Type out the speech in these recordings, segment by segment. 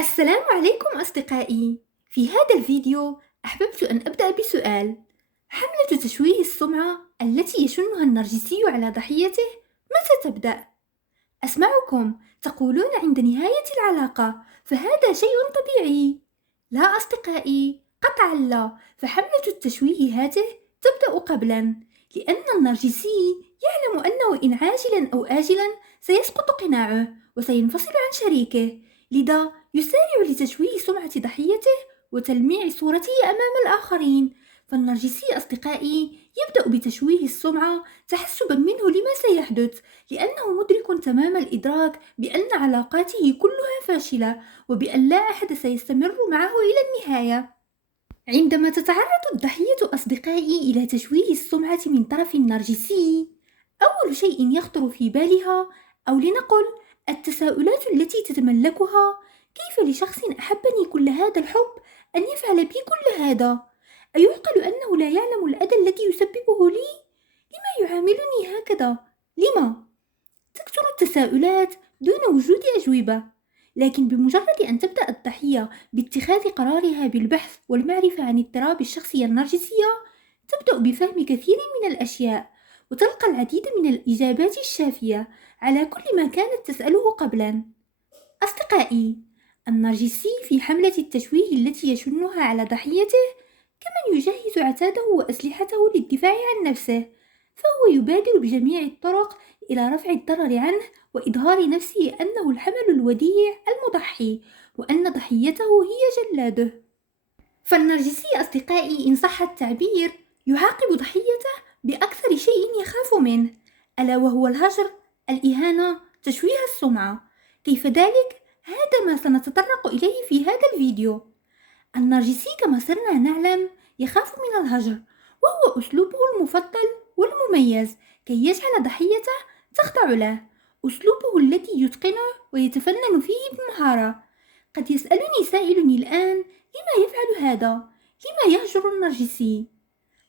السلام عليكم أصدقائي. في هذا الفيديو أحببت أن أبدأ بسؤال: حملة تشويه السمعة التي يشنها النرجسي على ضحيته متى تبدأ؟ أسمعكم تقولون عند نهاية العلاقة، فهذا شيء طبيعي. لا أصدقائي، قطعا لا، فحملة التشويه هذه تبدأ قبلا، لأن النرجسي يعلم أنه إن عاجلا أو آجلا سيسقط قناعه وسينفصل عن شريكه، لذا يسارع لتشويه سمعة ضحيته وتلميع صورته أمام الآخرين. فالنرجسي أصدقائي يبدأ بتشويه السمعة تحسبا منه لما سيحدث، لأنه مدرك تمام الإدراك بأن علاقاته كلها فاشلة وبأن لا أحد سيستمر معه إلى النهاية. عندما تتعرض الضحية أصدقائي إلى تشويه السمعة من طرف النرجسي، أول شيء يخطر في بالها، أو لنقل التساؤلات التي تتملكها: كيف لشخص أحبني كل هذا الحب أن يفعل بي كل هذا؟ أيعقل أنه لا يعلم الأذى الذي يسببه لي؟ لما يعاملني هكذا؟ لما؟ تكثر التساؤلات دون وجود أجوبة، لكن بمجرد أن تبدأ الضحية باتخاذ قرارها بالبحث والمعرفة عن اضطراب الشخصية النرجسية، تبدأ بفهم كثير من الأشياء، وتلقى العديد من الإجابات الشافية على كل ما كانت تسأله قبلا. أصدقائي، النرجسي في حملة التشويه التي يشنها على ضحيته كمن يجهز عتاده وأسلحته للدفاع عن نفسه، فهو يبادر بجميع الطرق إلى رفع الضرر عنه وإظهار نفسه أنه الحمل الوديع المضحي، وأن ضحيته هي جلاده. فالنرجسي أصدقائي إن صح التعبير يعاقب ضحيته بأكثر شيء يخاف منه، ألا وهو الهجر، الإهانة، تشويه السمعة. كيف ذلك؟ هذا ما سنتطرق إليه في هذا الفيديو. النرجسي كما صرنا نعلم يخاف من الهجر، وهو أسلوبه المفضل والمميز كي يجعل ضحيته تخضع له، أسلوبه الذي يتقنه ويتفنن فيه بمهارة. قد يسألني سائل الآن: لما يفعل هذا؟ لما يهجر النرجسي؟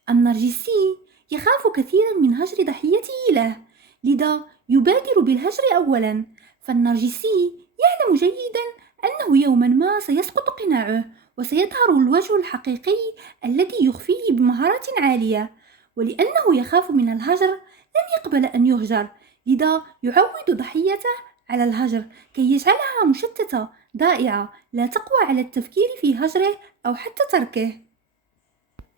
النرجسي يخاف كثيرا من هجر ضحيته له، لذا يبادر بالهجر أولا. فالنرجسي يعلم جيدا أنه يوما ما سيسقط قناعه وسيظهر الوجه الحقيقي الذي يخفيه بمهارة عالية، ولأنه يخاف من الهجر لن يقبل أن يهجر، لذا يعود ضحيته على الهجر كي يجعلها مشتتة ضائعة لا تقوى على التفكير في هجره أو حتى تركه.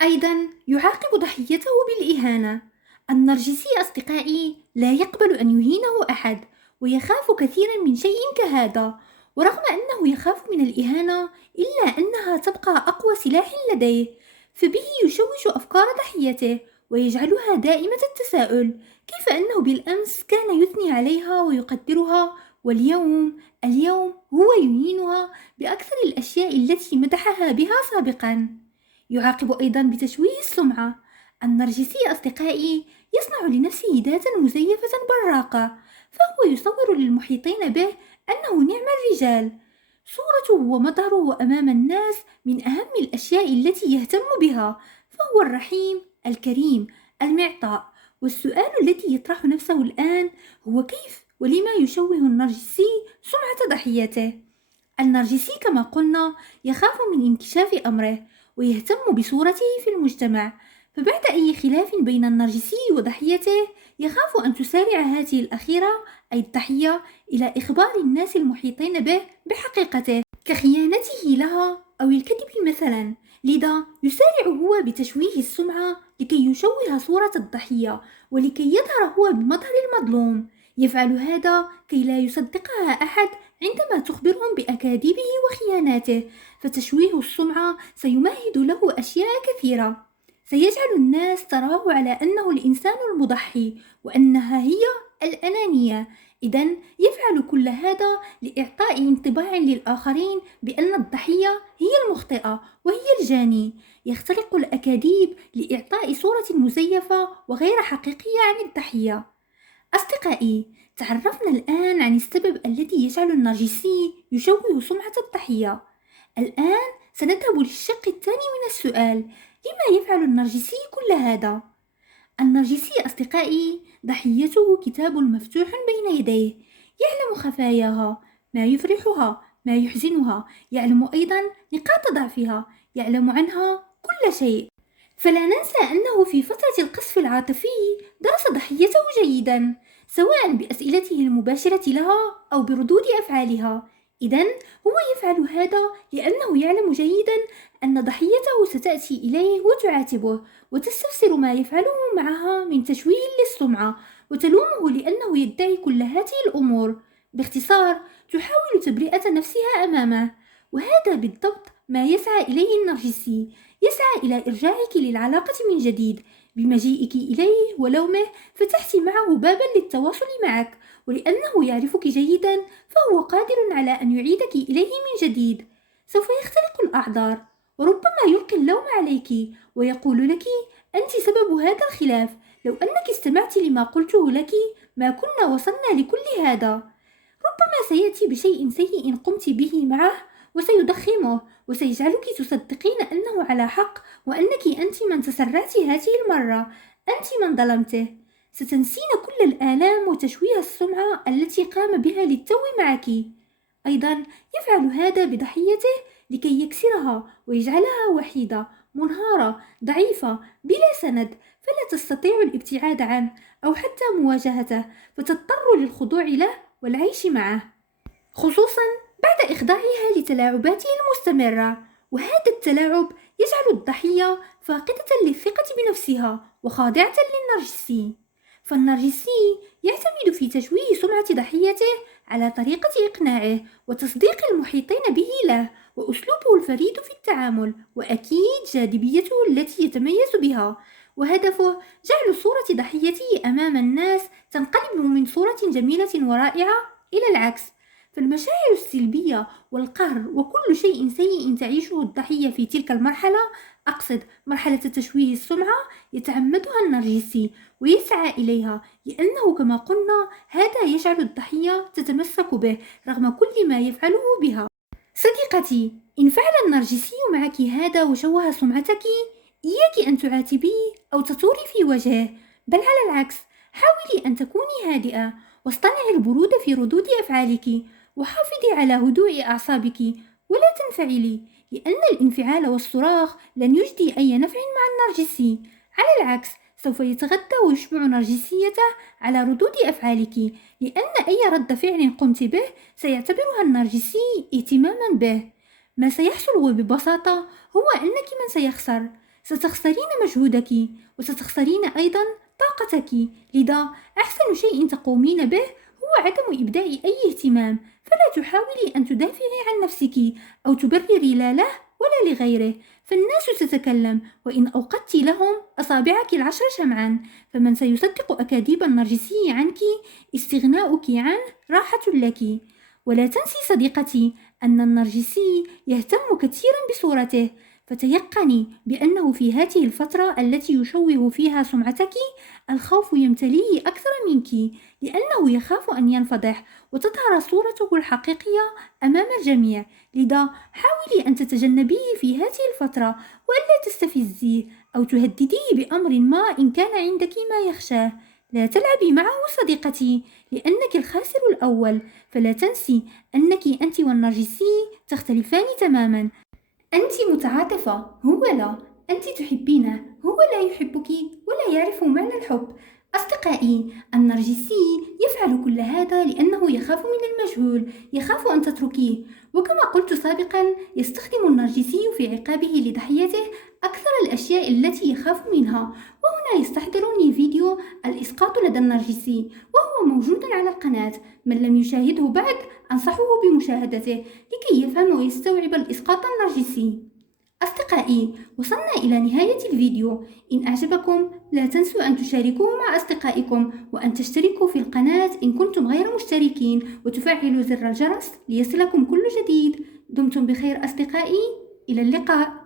أيضا يعاقب ضحيته بالإهانة. النرجسي أصدقائي لا يقبل أن يهينه أحد، ويخاف كثيرا من شيء كهذا، ورغم أنه يخاف من الإهانة إلا أنها تبقى أقوى سلاح لديه، فبه يشوش أفكار ضحيته ويجعلها دائمة التساؤل: كيف أنه بالأمس كان يثني عليها ويقدرها، واليوم هو يهينها بأكثر الأشياء التي مدحها بها سابقا. يعاقب أيضا بتشويه السمعة. النرجسي أصدقائي يصنع لنفسه ذاتا مزيفة براقة، فهو يصور للمحيطين به أنه نعم الرجال. صورته ومظهره أمام الناس من أهم الأشياء التي يهتم بها، فهو الرحيم الكريم المعطاء. والسؤال الذي يطرح نفسه الآن هو: كيف ولما يشوه النرجسي سمعة ضحيته؟ النرجسي كما قلنا يخاف من انكشاف أمره ويهتم بصورته في المجتمع، فبعد أي خلاف بين النرجسي وضحيته يخاف أن تسارع هذه الأخيرة أي الضحية إلى إخبار الناس المحيطين به بحقيقته كخيانته لها أو الكذب مثلا، لذا يسارع هو بتشويه السمعة لكي يشوه صورة الضحية ولكي يظهر هو بمظهر المظلوم. يفعل هذا كي لا يصدقها أحد عندما تخبرهم بأكاذيبه وخياناته، فتشويه السمعة سيمهد له أشياء كثيرة، سيجعل الناس تراه على أنه الإنسان المضحي وأنها هي الأنانية. إذن يفعل كل هذا لإعطاء انطباع للآخرين بأن الضحية هي المخطئة وهي الجاني. يخترق الأكاذيب لإعطاء صورة مزيفة وغير حقيقية عن الضحية. أصدقائي، تعرفنا الآن عن السبب الذي يجعل النرجسي يشوه سمعة الضحية. الآن سنذهب للشق الثاني من السؤال: لما يفعل النرجسي كل هذا؟ النرجسي أصدقائي ضحيته كتاب مفتوح بين يديه، يعلم خفاياها، ما يفرحها، ما يحزنها، يعلم أيضا نقاط ضعفها، يعلم عنها كل شيء. فلا ننسى أنه في فترة القصف العاطفي درس ضحيته جيدا، سواء بأسئلته المباشرة لها أو بردود أفعالها. إذن هو يفعل هذا لأنه يعلم جيدا أن ضحيته ستأتي إليه وتعاتبه، وتستفسر ما يفعله معها من تشويه للسمعة، وتلومه لأنه يدعي كل هذه الأمور. باختصار، تحاول تبرئة نفسها أمامه. وهذا بالضبط ما يسعى إليه النرجسي، يسعى إلى إرجاعك للعلاقة من جديد. بمجيئك إليه ولومه فتحت معه بابا للتواصل معك، ولأنه يعرفك جيدا فهو قادر على أن يعيدك إليه من جديد. سوف يختلق الأعذار، وربما يلقي اللوم عليك ويقول لك أنت سبب هذا الخلاف، لو أنك استمعت لما قلته لك ما كنا وصلنا لكل هذا. ربما سيأتي بشيء سيء قمت به معه وسيضخمه، وسيجعلك تصدقين أنه على حق، وأنك أنت من تسرعت هذه المرة، أنت من ظلمته. ستنسين كل الآلام وتشويه السمعة التي قام بها للتو معك. أيضا يفعل هذا بضحيته لكي يكسرها ويجعلها وحيدة، منهارة، ضعيفة، بلا سند، فلا تستطيع الابتعاد عنه أو حتى مواجهته، فتضطر للخضوع له والعيش معه، خصوصا بعد إخضاعها لتلاعباته المستمرة. وهذا التلاعب يجعل الضحية فاقدة للثقة بنفسها وخاضعة للنرجسي. فالنرجسي يعتمد في تشويه سمعة ضحيته على طريقة إقناعه وتصديق المحيطين به له، وأسلوبه الفريد في التعامل، وأكيد جاذبيته التي يتميز بها. وهدفه جعل صورة ضحيته أمام الناس تنقلب من صورة جميلة ورائعة إلى العكس. فالمشاعر السلبية والقهر وكل شيء سيء تعيشه الضحية في تلك المرحلة، أقصد مرحلة تشويه السمعة، يتعمدها النرجسي ويسعى إليها، لأنه كما قلنا هذا يجعل الضحية تتمسك به رغم كل ما يفعله بها. صديقتي، إن فعل النرجسي معك هذا وشوه سمعتك، إياك أن تعاتبيه أو تثوري في وجهه، بل على العكس، حاولي أن تكوني هادئة واصطنعي البرود في ردود أفعالك، وحافظي على هدوء أعصابك ولا تنفعلي، لأن الانفعال والصراخ لن يجدي أي نفع مع النرجسي. على العكس، سوف يتغذى ويشبع نرجسيته على ردود أفعالك، لأن أي رد فعل قمت به سيعتبرها النرجسي اهتماما به. ما سيحصل ببساطة هو أنك من سيخسر، ستخسرين مجهودك وستخسرين أيضا طاقتك. لذا أحسن شيء تقومين به هو عدم إبداء أي اهتمام، فلا تحاولي أن تدافعي عن نفسك أو تبرري لا له ولا لغيره، فالناس تتكلم، وإن أوقدت لهم أصابعك العشر شمعا، فمن سيصدق أكاذيب النرجسي عنك؟ استغناؤك عنه راحة لك. ولا تنسي صديقتي أن النرجسي يهتم كثيرا بصورته، فتيقني بأنه في هذه الفترة التي يشوه فيها سمعتك الخوف يمتليه أكثر منك، لأنه يخاف أن ينفضح وتظهر صورته الحقيقية أمام الجميع. لذا حاولي أن تتجنبيه في هذه الفترة، وألا تستفزيه أو تهدديه بأمر ما إن كان عندك ما يخشاه. لا تلعبي معه صديقتي، لأنك الخاسر الأول. فلا تنسي أنك أنت والنرجسي تختلفان تماما. أنت متعاطفة، هو لا. أنت تحبينه، هو لا يحبك ولا يعرف معنى الحب. أصدقائي، النرجسي يفعل كل هذا لأنه يخاف من المجهول، يخاف أن تتركيه. وكما قلت سابقا، يستخدم النرجسي في عقابه لضحيته أكثر الأشياء التي يخاف منها. وهنا يستحضرني فيديو الإسقاط لدى النرجسي، وهو موجود على القناة. من لم يشاهده بعد أنصحه بمشاهدته لكي يفهم ويستوعب الإسقاط النرجسي. أصدقائي، وصلنا إلى نهاية الفيديو. إن أعجبكم لا تنسوا أن تشاركوه مع أصدقائكم، وأن تشتركوا في القناة إن كنتم غير مشتركين، وتفعلوا زر الجرس ليصلكم كل جديد. دمتم بخير أصدقائي، إلى اللقاء.